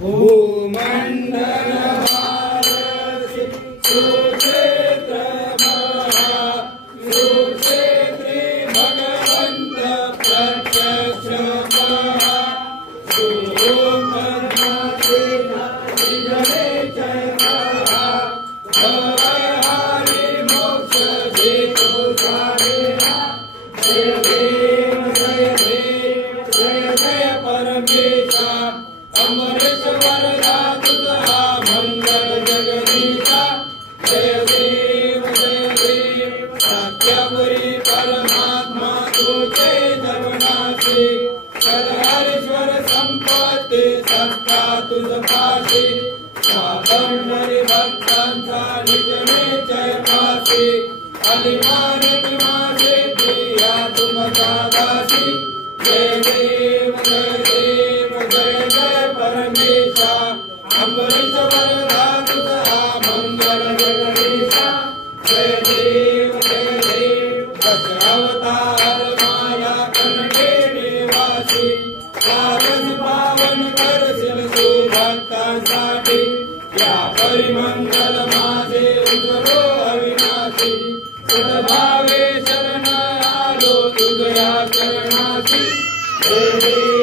भूमंडल भारत सुक्षेत्र महा सुक्षेत्री भगवंत प्रत्यक्ष महा सुमर्माते विजय जय महा हरि मोक्ष देतो सारेना जय देव जय देव जय जय परमेशा अमृतवर तुझा मंगल जगदीशा जय देव सत्यपुरी परमात्मा तुझे जवनासी सदाश्वर संपत्ती सत्ता तुझ पाशी पंढरी भक्तांचा निज निश्चय पाशी अलिमानिक माझे प्रिया तुमच्या दासी जय देव जय जय परमेशा अमृतवर तुझा मंगल जगदीशा जय देव दश अवतार माया कनके निवासी पावन पावन करशील तू भक्तांसाठी या परिमंगल माझे उजरो अविनाशी सद्भावे शरण आलो तुझ्या चरणाशी जय देव